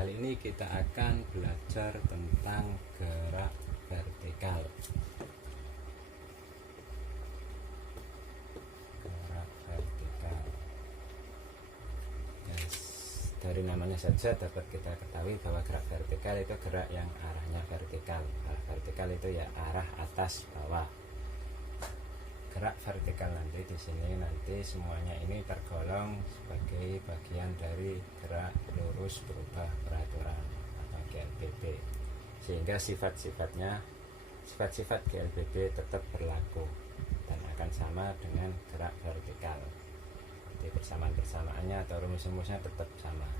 Kali ini kita akan belajar tentang gerak vertikal. Gerak vertikal. Yes. Dari namanya saja dapat kita ketahui bahwa gerak vertikal itu gerak yang arahnya vertikal. Arah vertikal itu ya arah atas bawah. Gerak vertikal nanti di sini semuanya ini tergolong sebagai bagian dari gerak lurus berubah peraturan atau GLBB, sehingga sifat-sifat GLBB tetap berlaku dan akan sama dengan gerak vertikal. Di persamaan-persamaannya atau rumus-rumusnya tetap sama.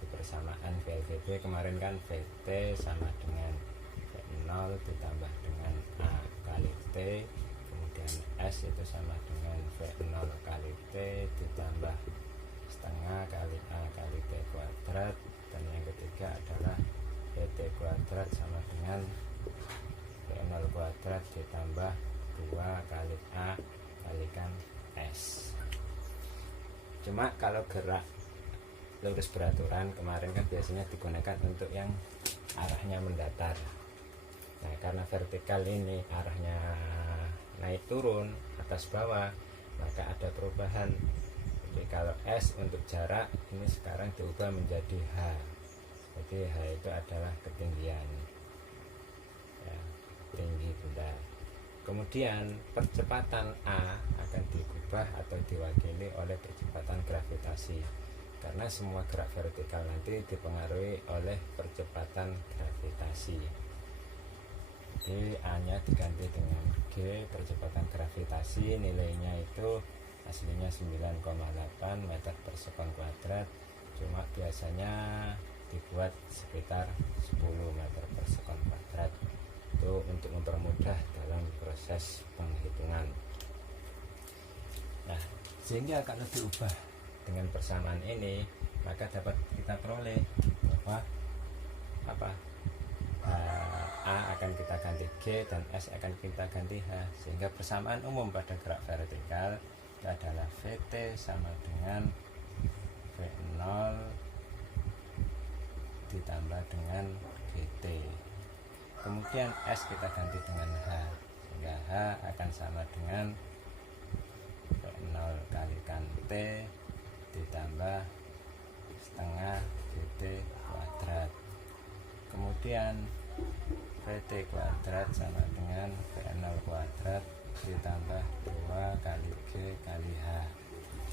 Di persamaan GLBB kemarin kan VT sama dengan V0 ditambah dengan A kali T, kemudian S itu sama dengan V0 kali T ditambah setengah kali A kali T kuadrat, dan yang ketiga adalah VT kuadrat sama dengan V0 kuadrat ditambah 2 kali A kalikan S. Cuma kalau gerak lurus beraturan kemarin kan biasanya digunakan untuk yang arahnya mendatar. Nah, karena vertikal ini arahnya naik turun atas bawah, maka ada perubahan. Jadi kalau S untuk jarak ini sekarang diubah menjadi H. Jadi H itu adalah ketinggian, ya, tinggi benda. Kemudian percepatan A akan diubah atau diwakili oleh percepatan gravitasi, karena semua gerak vertikal nanti dipengaruhi oleh percepatan gravitasi. Jadi A nya diganti dengan G, percepatan gravitasi, nilainya itu aslinya 9,8 meter per sekon kuadrat, cuma biasanya dibuat sekitar 10 meter per sekon kuadrat. Itu untuk mempermudah dalam proses penghitungan. Nah, sehingga kalau diubah dengan persamaan ini, maka dapat kita peroleh bahwa A akan kita ganti G dan S akan kita ganti H, sehingga persamaan umum pada gerak vertikal itu adalah VT sama dengan V0 ditambah dengan GT. Kemudian S kita ganti dengan H, sehingga H akan sama dengan V0 kalikan T ditambah setengah GT kuadrat. Kemudian VT kuadrat sama dengan V0 kuadrat ditambah 2 kali G kali H.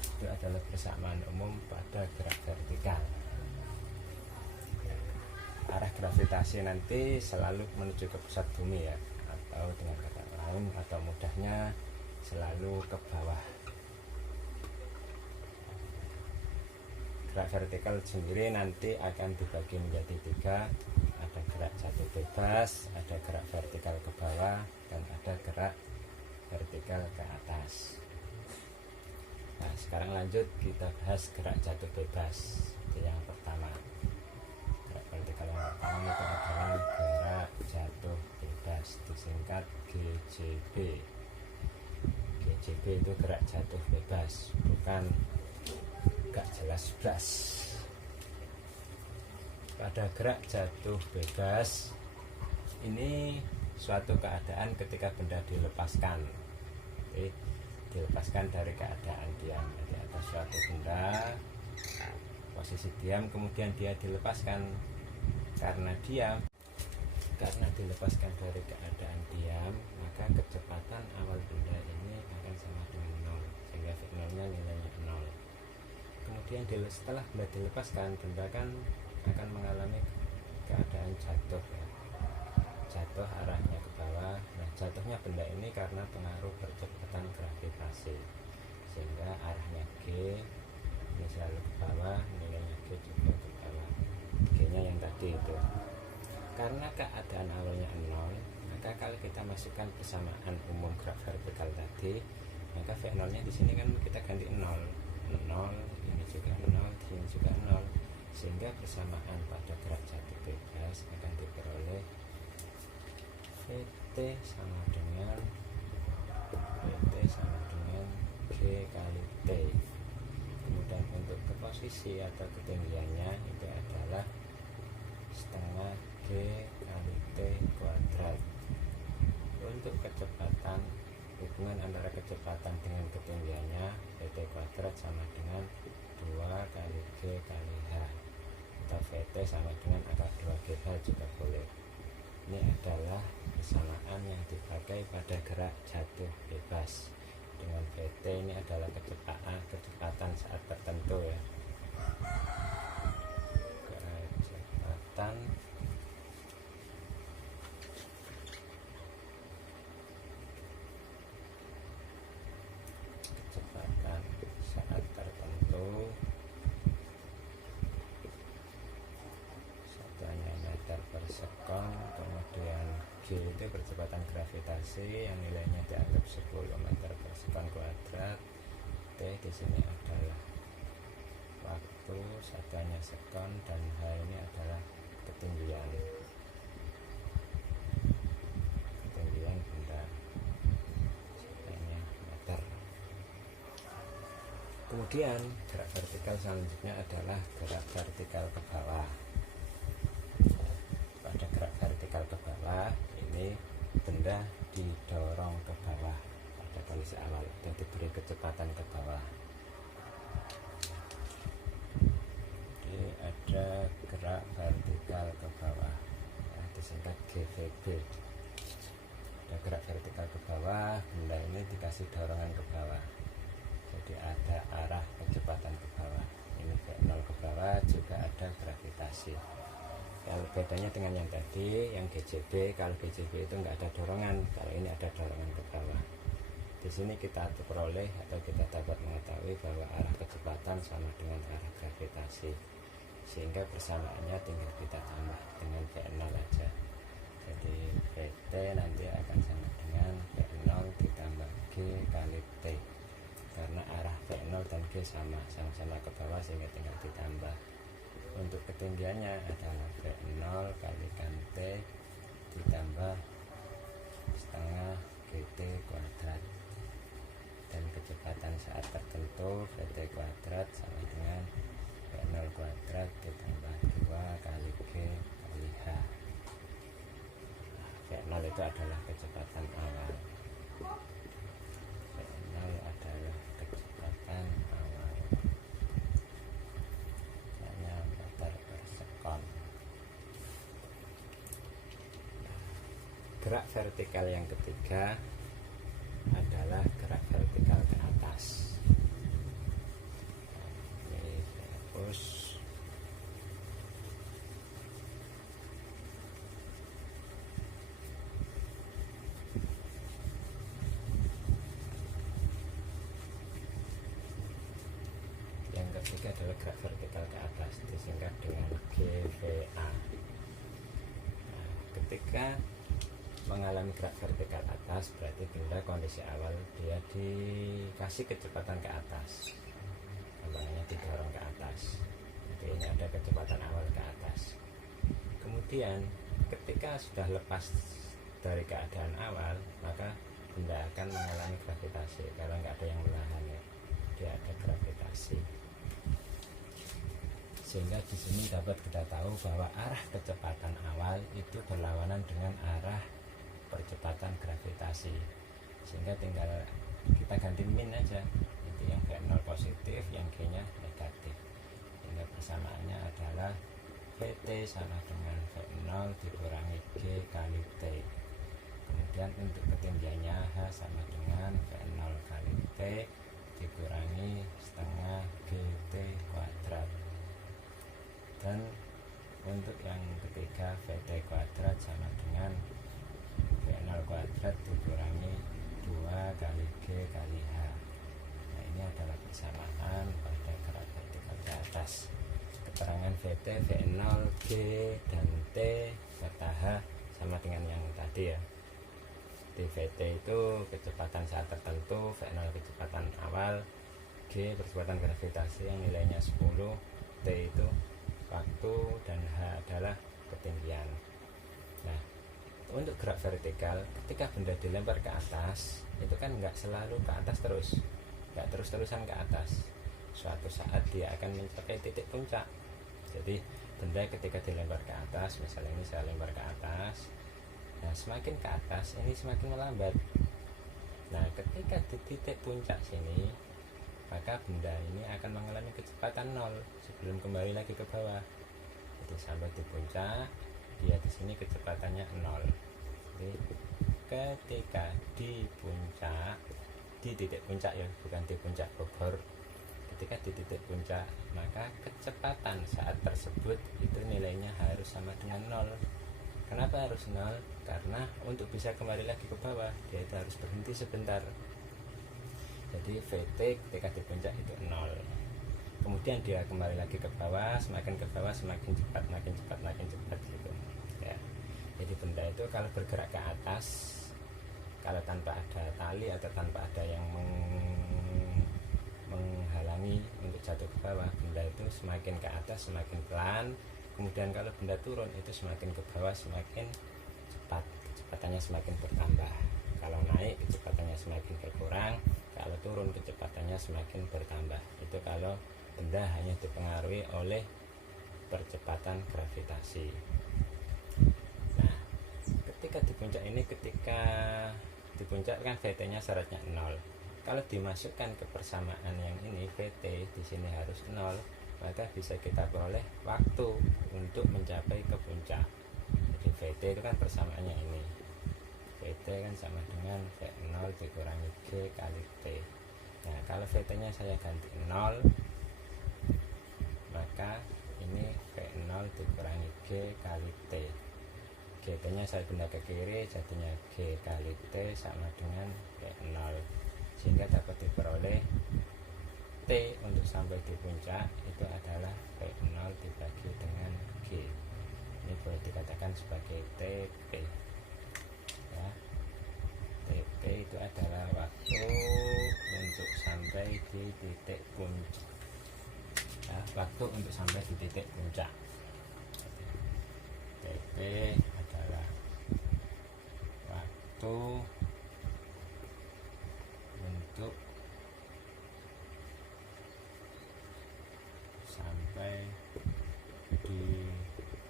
Itu adalah persamaan umum pada gerak vertikal. Arah gravitasi nanti selalu menuju ke pusat bumi, ya, atau dengan kata lain atau mudahnya selalu ke bawah. Gerak vertikal sendiri nanti akan dibagi menjadi 3. Ada gerak jatuh bebas, ada gerak vertikal ke bawah, dan ada gerak vertikal ke atas. Nah, sekarang lanjut kita bahas gerak jatuh bebas. Itu yang pertama. Gerak vertikal yang pertama itu adalah gerak jatuh bebas, disingkat GJB. GJB itu gerak jatuh bebas, bukan gak jelas blas. Pada gerak jatuh bebas ini suatu keadaan ketika benda dilepaskan. Jadi, dilepaskan dari keadaan diam. Jadi atas suatu benda posisi diam, kemudian dia dilepaskan karena diam. Karena dilepaskan dari keadaan diam, maka kecepatan awal benda ini akan sama dengan 0, sehingga V0 nya nilainya 0. Kemudian setelah benda dilepaskan, benda kan akan mengalami keadaan jatuh, ya. Jatuh arahnya ke bawah. Nah, jatuhnya benda ini karena pengaruh percepatan gravitasi, sehingga arahnya G ini selalu ke bawah, nilainya G juga ke bawah. G nya yang tadi itu. Karena keadaan awalnya 0, maka kalau kita masukkan persamaan umum gerak vertikal tadi, maka V0 nya di sini kan kita ganti 0, ini juga 0, ini juga 0, sehingga persamaan pada gerak jatuh bebas akan diperoleh VT sama dengan G kali T. Kemudian untuk ke posisi atau ketinggiannya itu adalah setengah G kali T kuadrat. Untuk kecepatan, hubungan antara kecepatan dengan ketinggiannya Vt kuadrat sama dengan 2 kali G kali H, atau Vt sama dengan akar 2GH juga boleh. Ini adalah persamaan yang dipakai pada gerak jatuh bebas. Dengan Vt ini adalah kecepatan saat tertentu ya. Kecepatan saat tertentu, satuannya meter per sekon. Kemudian G itu percepatan gravitasi yang nilainya dianggap 10 meter per sekon kuadrat. T di sini adalah waktu, satuannya sekon, dan H ini adalah ketinggian benda, satuannya meter. Kemudian gerak vertikal selanjutnya adalah gerak vertikal ke bawah. Pada gerak vertikal ke bawah ini benda didorong ke bawah pada kondisi awal dan diberi kecepatan ke bawah. Jadi ada gerak vertikal ke bawah, nah, disingkat GVB. Ada gerak vertikal ke bawah, benda ini dikasih dorongan ke bawah, jadi ada arah kecepatan ke bawah. Ini V0 ke bawah, juga ada gravitasi. Kalau bedanya dengan yang tadi, yang GJB, kalau GJB itu nggak ada dorongan, kalau ini ada dorongan ke bawah. Di sini kita peroleh atau kita dapat mengetahui bahwa arah kecepatan sama dengan arah gravitasi, sehingga persamaannya tinggal kita tambah dengan V0 aja. Jadi Vt nanti akan sama dengan V0 ditambah G kali T, karena arah V0 dan G sama-sama ke bawah, sehingga tinggal ditambah. Untuk ketinggiannya adalah V0 kalikan T ditambah setengah GT kuadrat, dan kecepatan saat tertentu Vt kuadrat sama dengan V0 kuadrat ditambah 2 kali G kali H. V0 itu adalah kecepatan awal. V0 adalah kecepatan awal, hanya meter per sekon. Gerak vertikal yang ketiga adalah gerak vertikal ke atas. Ini hapus. Yang ketiga adalah gerak vertikal ke atas, disingkat dengan GVA. Nah, ketika mengalami gerak vertikal atas, berarti benda kondisi awal dia dikasih kecepatan ke atas, gambarnya didorong ke atas. Jadi ini ada kecepatan awal ke atas. Kemudian ketika sudah lepas dari keadaan awal, maka benda akan mengalami gravitasi. Kalau nggak ada yang menahannya, dia ada gravitasi. Sehingga di sini dapat kita tahu bahwa arah kecepatan awal itu berlawanan dengan arah percepatan gravitasi, sehingga tinggal kita ganti min aja, itu yang V0 positif, yang G nya negatif, sehingga persamaannya adalah Vt sama dengan V0 dikurangi G kali T. Kemudian untuk ketinggiannya H sama dengan V0 kali T dikurangi setengah GT kuadrat. Dan untuk yang ketiga Vt kuadrat sama dengan V0 kuadrat dikurangi 2 kali G kali H. Nah, ini adalah persamaan pada gerak vertikal ke atas. Keterangan Vt, V0, G, dan T serta H sama dengan yang tadi ya. Di Vt itu kecepatan saat tertentu, V0 kecepatan awal, G percepatan gravitasi yang nilainya 10, T itu waktu, dan H adalah ketinggian. Nah, untuk gerak vertikal, ketika benda dilempar ke atas, itu kan nggak selalu ke atas terus, nggak terus-terusan ke atas. Suatu saat dia akan mencapai titik puncak. Jadi benda ketika dilempar ke atas, misalnya ini saya lempar ke atas, nah semakin ke atas ini semakin melambat. Nah ketika di titik puncak sini, maka benda ini akan mengalami kecepatan 0 sebelum kembali lagi ke bawah. Jadi sampai di puncak, dia di sini kecepatannya 0. Jadi ketika di puncak, di titik puncak ya, bukan di puncak Bogor, ketika di titik puncak, maka kecepatan saat tersebut itu nilainya harus sama dengan 0. Kenapa harus 0? Karena untuk bisa kembali lagi ke bawah, dia itu harus berhenti sebentar. Jadi VT ketika di puncak itu 0. Kemudian dia kembali lagi ke bawah, semakin ke bawah semakin cepat, makin cepat, makin cepat gitu ya. Jadi benda itu kalau bergerak ke atas, kalau tanpa ada tali atau tanpa ada yang menghalangi untuk jatuh ke bawah, benda itu semakin ke atas semakin pelan. Kemudian kalau benda turun itu semakin ke bawah semakin cepat, kecepatannya semakin bertambah. Kalau naik kecepatannya semakin berkurang, kalau turun kecepatannya semakin bertambah. Itu kalau benda hanya dipengaruhi oleh percepatan gravitasi. Nah ketika di puncak ini, ketika di puncak kan VT nya syaratnya 0. Kalau dimasukkan ke persamaan yang ini, VT di sini harus 0, maka bisa kita peroleh waktu untuk mencapai ke puncak. Jadi VT itu kan persamaannya ini, VT kan sama dengan V0 dikurangi G kali T. Nah kalau VT nya saya ganti 0, maka ini V0 dikurangi G kali T. GT nya saya pindah ke kiri, jadinya G kali T sama dengan V0, sehingga dapat diperoleh T untuk sampai di puncak itu adalah V0 dibagi dengan G. Ini boleh dikatakan sebagai TP ya. TP itu adalah waktu untuk sampai di titik puncak ya, waktu untuk sampai di titik puncak. TP adalah waktu untuk sampai di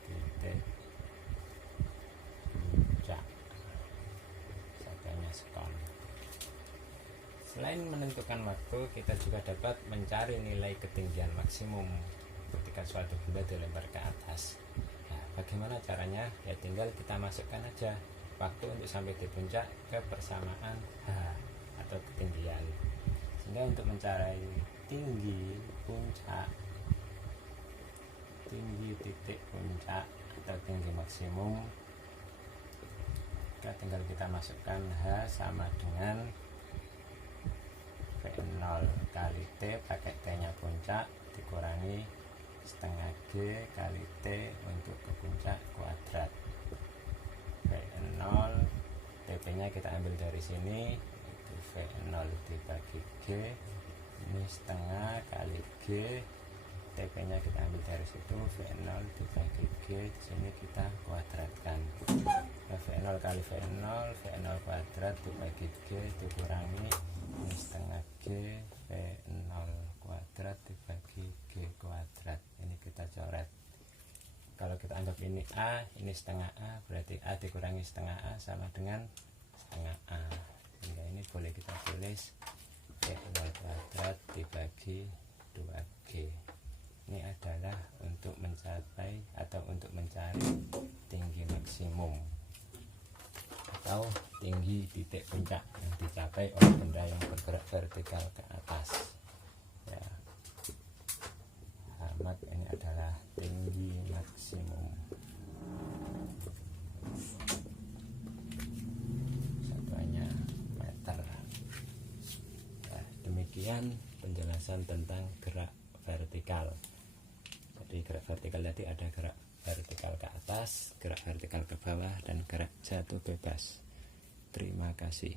titik puncak, satunya sekon. Selain menentukan waktu, kita juga dapat mencari nilai ketinggian maksimum ketika suatu benda dilempar ke atas. Nah, bagaimana caranya? Ya tinggal kita masukkan aja waktu untuk sampai di puncak ke persamaan H atau ketinggian. Sehingga untuk mencari tinggi puncak, tinggi titik puncak atau tinggi maksimum, tinggal kita masukkan H sama dengan V0 kali T, pakai T nya puncak dikurangi setengah G kali T untuk ke puncak kuadrat. V0 TP nya kita ambil dari sini, itu V0 dibagi G, ini setengah kali G, TP nya kita ambil dari situ, V0 dibagi G, di sini kita kuadratkan. V0 kali V0, V0 kuadrat dibagi G dikurangi ini setengah G, V0 kuadrat dibagi G kuadrat. Ini kita coret. Kalau kita anggap ini A, ini setengah A, berarti A dikurangi setengah A sama dengan setengah A. Sehingga ini boleh kita tulis V0 kuadrat dibagi 2G. Ini adalah untuk mencapai atau untuk mencari tinggi maksimum atau tinggi titik puncak yang dicapai oleh benda yang bergerak vertikal ke atas ya. Amat ini adalah tinggi maksimum, satuannya meter ya. Demikian penjelasan tentang gerak vertikal. Jadi gerak vertikal tadi ada gerak vertikal ke atas, gerak vertikal ke bawah, dan gerak jatuh bebas. Terima kasih.